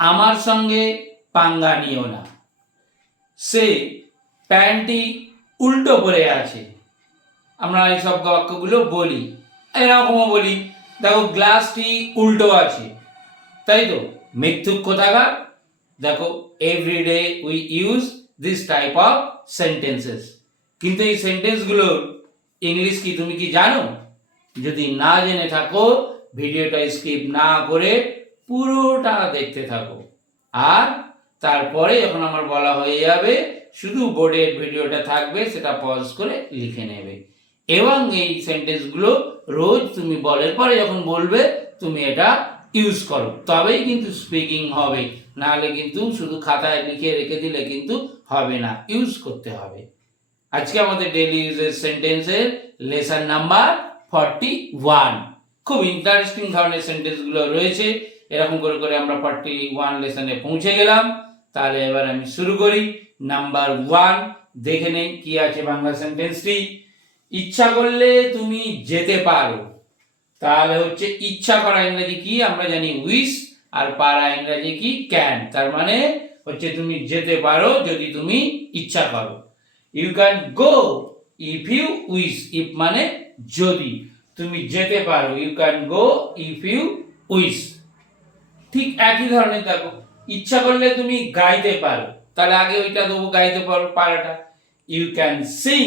আমার সঙ্গে পাঙ্গা নিও না। সে প্যান্টটি উল্টো করে আছে। আমরা এইসব বাক্যগুলো বলি, এরকমও বলি, দেখো গ্লাসটি উল্টো আছে, তাই তো? মিথ্যুক কোথাকার। দেখো every day we use this type of sentences. কিন্তু এই সেন্টেন্সগুলোর ইংলিশ কি তুমি কি জানো? যদি না জেনে থাকো ভিডিওটা স্কিপ না করে পুরোটা দেখতে থাকো, আর তারপরে যখন আমার বলা হয়ে যাবে শুধু বোর্ডের ভিডিওটা থাকবে, সেটা পজ করে লিখে নেবে এবং এই সেন্টেন্সগুলো রোজ তুমি বলার পরে যখন বলবে তুমি এটা ইউজ করো, তবেই কিন্তু স্পিকিং হবে। নাহলে কিন্তু শুধু খাতায় লিখে রেখে দিলে কিন্তু হবে না, ইউজ করতে হবে। আজকে আমাদের ডেইলি ইউজের সেন্টেন্সের লেসন নাম্বার 41। খুব ইন্টারেস্টিং ধরনের সেন্টেন্সগুলো রয়েছে। এরকম করে করে আমরা 41 লেসনে পৌঁছে গেলাম। তাহলে এবার আমি শুরু করি। নাম্বার 1 দেখে নেই কি আছে বাংলা সেন্টেন্সটি। ইচ্ছা করলে তুমি যেতে পারো। তাহলে হচ্ছে ইচ্ছা করা ইংরেজি কি আমরা জানি উইশ, আর পারা ইংরেজি কি ক্যান। তার মানে হচ্ছে তুমি যেতে পারো যদি তুমি ইচ্ছা করো। You can go if you wish. If মানে যদি, তুমি যেতে পারো। You can go if you wish. ঠিক একই ধরনের দেখো, ইচ্ছা করলে তুমি গাইতে পারো। তাহলে আগে ওইটা দেবো, গাইতে পারো পারাটা। You can sing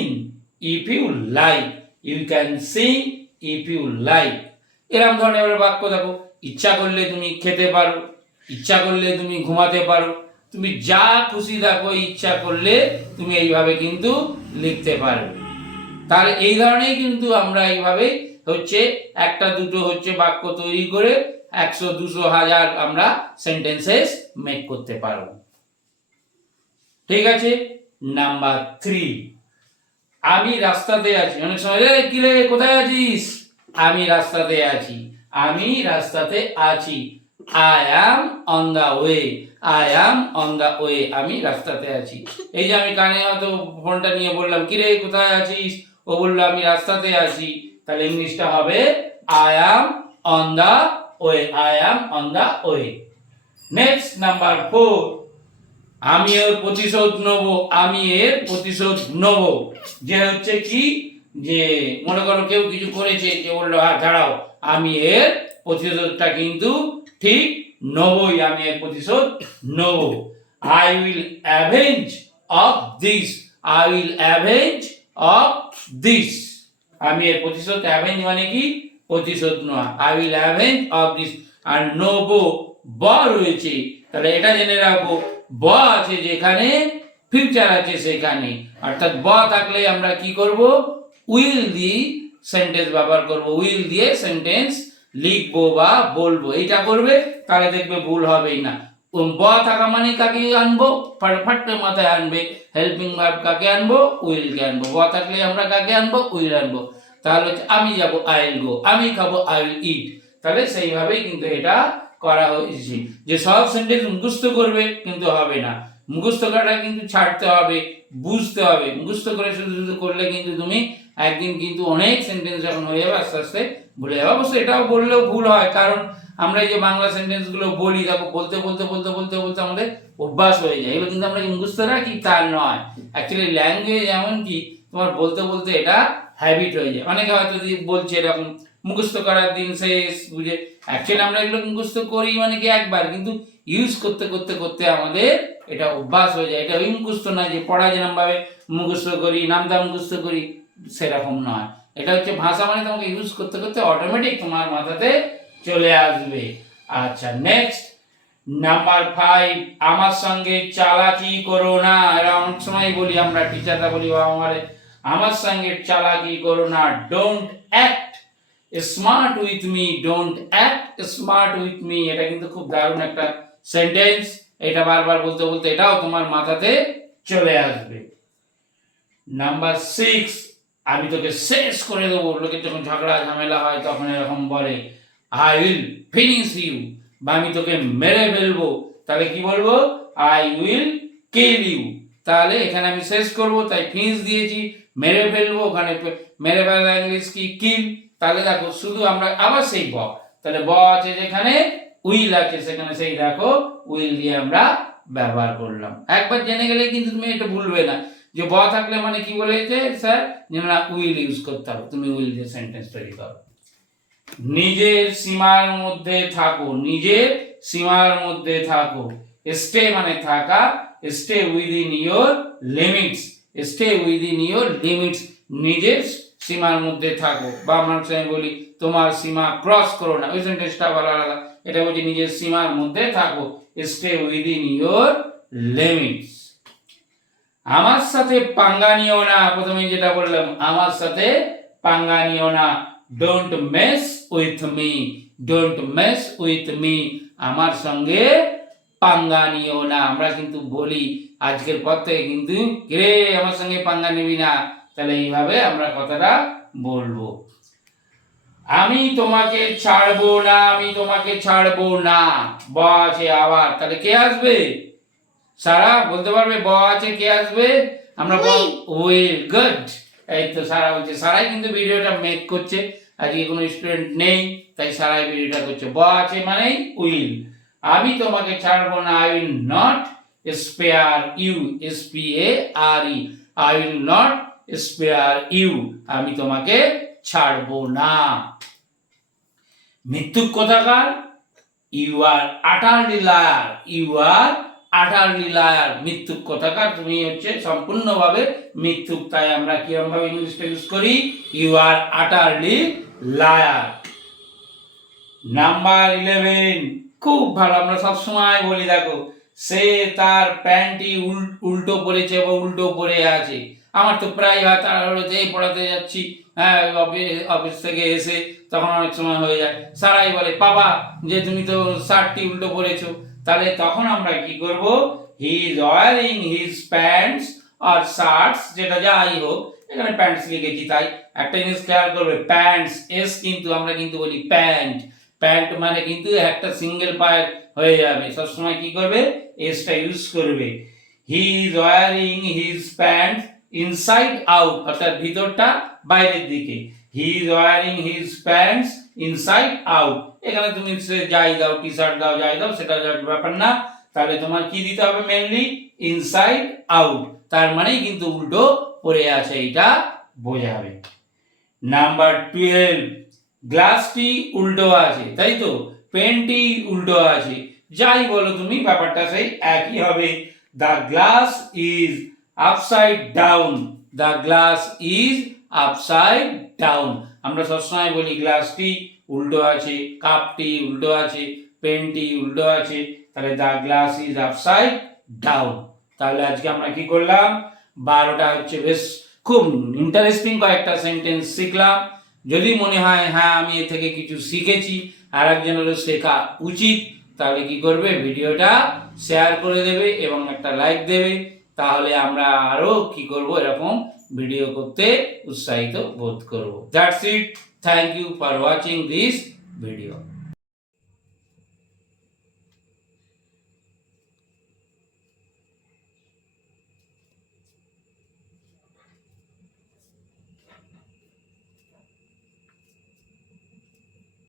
if you like. You can sing if you like. এরকম ধরনের বাক্য দেখো, ইচ্ছা করলে তুমি খেতে পারো, ইচ্ছা করলে তুমি ঘুমাতে পারো। তুমি যা খুশি দেখো, ইচ্ছা করলে তুমি এইভাবে কিন্তু লিখতে পারো। তাহলে এই ধরনের কিন্তু আমরা এইভাবে হচ্ছে একটা দুটো হচ্ছে বাক্য তৈরি করে 100, 200, 1000 আমরা সেন্টেন্সেস মেক করতে পারবো। ঠিক আছে। নাম্বার 3, আমি রাস্তাতে আছি। অনেক সময় কি রে কোথায় আছিস? আমি রাস্তাতে আছি। আমি রাস্তাতে আছি। I am on the way. I am on the way. আমি রাস্তাতে আছি। এই যে আমি কানে হয়তো ফোনটা নিয়ে বললাম কি রে কোথায় আছিস, ও বললো আমি রাস্তাতে আছি। তাহলে ইংলিশটা হবে I am on the way. I am on the way. Next number 4, আমি এর প্রতিশোধ নেব। আমি এর প্রতিশোধ নেব। যে হচ্ছে কি, যে মনে করো কেউ কিছু করেছে, যে বললো দাঁড়াও আমি এর প্রতিশোধটা কিন্তু ঠিক নেবই। আমি এর প্রতিশোধ নেব। I will avenge of this. I will avenge of this. আমি এর প্রতিশোধ, অ্যাভেঞ্জ মানে কি প্রতিশোধ নেওয়া। I will avenge of this. আর নেব ব রয়েছে, তাহলে এটা জেনে রাখবো ব আছে যেখানে ফিউচার আছে সেখানে, অর্থাৎ ব থাকলে আমরা কি করব, উইল দিয়ে সেন্টেন্স ব্যবহার করব। উইল দিয়ে সেন্টেন্স লিখবো বা বলবো, এটা করবে, তাহলে দেখবে ভুল হবেই না। ব থাকা মানে কাকে আনবো, ফাটফাট মাথায় আনবে, হেল্পিং ভার্ব কাকে আনবো, উইল কে আনবো। ব থাকলে আমরা কাকে আনবো, উইল আনবো। তাহলে আমি যাব আই উইল গো, আমি খাবো আই উইল ইট। তাহলে সেইভাবেই কিন্তু এটা করা হয়েছে। যে সব সেন্টেন্স মুখস্থ করবে কিন্তু হবে না, মুখস্থ করাটা কিন্তু ছাড়তে হবে, বুঝতে হবে। মুখস্থ করে শুধু শুধু করলে কিন্তু তুমি একদিন কিন্তু অনেক সেন্টেন্স যখন হয়ে যাবে আস্তে আস্তে ভুলে যাবে। অবশ্যই এটাও বললেও ভুল হয়, কারণ আমরা এই যে বাংলা সেন্টেন্সগুলো বলি দেখো বলতে বলতে বলতে বলতে বলতে আমাদের অভ্যাস হয়ে যায়। এগুলো কিন্তু আমরা মুখস্থ রাখি তা নয়। অ্যাকচুয়ালি ল্যাঙ্গুয়েজ এমন কি তোমার বলতে বলতে এটা হ্যাবিট হয়ে যায়। অনেকে হয়তো বলছে এরকম মুখস্থ করার দিন শেষ বুঝে, অ্যাকচুয়ালি আমরা এগুলো মুখস্থ করি মানে কি একবার, কিন্তু ইউজ করতে করতে করতে আমাদের এটা অভ্যাস হয়ে যায়। এটা ওই মুখস্থ নয় যে পড়া যেরকম ভাবে মুখস্থ করি, নামটা মুখস্থ করি, সেরকম নয়। এটা হচ্ছে ভাষা মানে তোমাকে ইউজ করতে করতে অটোমেটিক তোমার মাথাতে চলে আসবে। আচ্ছা, নেক্সট নাম্বার 5, আমার সঙ্গে চালাকি করো না। এরা অনেক সময় বলি আমরা, টিচাররা বলি বাবা মারে, আমার সঙ্গে চালাকি করো না। Don't act smart with me. Don't act smart with me. এটা কিন্তু খুব দারুণ একটা সেন্টেন্স। এটা বারবার বলতে বলতে এটাও তোমার মাথাতে চলে আসবে। নাম্বার 6, আমি তোকে শেষ করে দেবো। লোকের যখন ঝগড়া ঝামেলা হয় তখন এরকম বলে আই উইল ফিনিশ ইউ, বা আমি তোকে মেরে ফেলবো। তাহলে কি বলবো, আই উইল কিল ইউ। তাহলে এখানে আমি শেষ করব তাই ফিনিশ দিয়েছি। মেরে ফেলবো, ওখানে মেরে ফেলা ইংলিশ কি কিল। তাহলে দেখো শুধু আমরা আবার সেই ব, তাহলে ব আছে যেখানে উইল আছে সেখানে সেই দেখো উইল দিয়ে আমরা ব্যবহার করলাম। একবার জেনে গেলে কিন্তু তুমি এটা ভুলবে না যে ব থাকলে মানে কি বলেছে স্যার, যে না উইল ইউজ করতে হবে, তুমি উইল দিয়ে সেন্টেন্স তৈরি করো। নিজের সীমার মধ্যে থাকো, নিজের সীমার মধ্যে থাকো। স্টে মানে থাকা, stay within your limits, stay within your limits, নিজের সীমার মধ্যে থাকো। বা আমরা বলি তোমার সীমা ক্রস করো না, ওই সেন্টেন্সটা বলা আলাদা। এটা বলছি নিজের সীমার মধ্যে থাকো, স্টে উইদিন ইয়োর লিমিটস। আমার সাথে পাঙ্গা নিও না, প্রথমে যেটা বললাম আমার সাথে পাঙ্গা নিও না। Don't mess with me, don't mess with me, আমার সঙ্গে পাঙ্গা নিও না। আমরা কিন্তু বলি আজকের পর থেকে কিন্তু রে আমার সঙ্গে পাঙ্গা নিবি না, তাহলে এইভাবে আমরা কথাটা বলবো। আমি তোমাকে ছাড়বো না, আমি তোমাকে ছাড়বো না, ব আছে আবার, তাহলে কে আসবে? সারা বলতে পারবে ব আছে, কে আসবে? আমরা উইল। গুড, এই তো সারা বলছে। সারাই কিন্তু ভিডিওটা মেক করছে, আজকে কোনো স্টুডেন্ট নেই তাই সারাই ভিডিওটা করছে। ব আছে মানে উইল। আমি তোমাকে ছাড়বো না, I will not spare you, SPARE, I will not spare you, আমি তোমাকে ছাড়বো না। মিথ্যুক কথাকার, you are utterly liar, you are utterly liar, মিথ্যুক কথাকার, তুমি হচ্ছে সম্পূর্ণভাবে মিথ্যুক। তাই আমরা কিরকম ভাবে ইংলিশটা ইউজ করি? You are utterly liar. Number 11 খুব ভালো, আমরা সবসময় বলি দেখো, সে তার প্যান্টটি উল্টো পরেছে বা উল্টো পরে আছে। আমার তো প্রায় হয় তাড়াহুড়োতেই পড়াতে যাচ্ছি, হ্যাঁ অফিস থেকে এসে তখন অনেক সময় হয়ে যায়, সারাই বলে বাবা যে তুমি তো শার্টটি উল্টো পরেছো। তাহলে তখন আমরা কি করব? He is wearing his pants আর শার্টস, যেটা যাই হোক, এখানে প্যান্টস লিখেছি তাই একটা জিনিস খেয়াল করবে, প্যান্টস এস কিন্তু আমরা কিন্তু বলি প্যান্ট, প্যান্ট মানে কিন্তু একটা সিঙ্গেল পায়ের হয়ে যাবে, সবসময় কি করবে? এসটা ইউজ করবে। হি is wearing his pant inside out, অর্থাৎ ভিতরটা বাইরের দিকে। হি is wearing his pants inside out, এখানে তুমি যাই দাও, টি শার্ট দাও, যাই দাও, সেটা ব্যাপার না। তাহলে তোমার কি দিতে হবে? মেইনলি ইনসাইড আউট, তার মানেই কিন্তু উল্টো পড়ে আছে, এটা বোঝাবে। নাম্বার 12 গ্লাসটি উল্টো আছে, তাই তো, পেনটি উল্টো আছে, যাই বলো তুমি ব্যাপারটা সেই একই হবে। The glass is upside down, the glass is upside down, আমরা সবসময় বলি গ্লাসটি উল্টো আছে, কাপটি উল্টো আছে, পেনটি উল্টো আছে, তাহলে the glass is upside down. তাহলে আজকে আমরা কি করলাম? 12টা হচ্ছে বেশ খুব ইন্টারেস্টিং কয়েকটা সেন্টেন্স শিখলাম। যদি মনে হয় হ্যাঁ আমি এ থেকে কিছু শিখেছি, আর একজনেরও শেখা উচিত, তাহলে কি করবে? ভিডিওটা শেয়ার করে দেবে এবং একটা লাইক দেবে, তাহলে আমরা আরো কি করব? এরকম ভিডিও করতে উৎসাহিত বোধ করব। That's it, thank you for watching this video.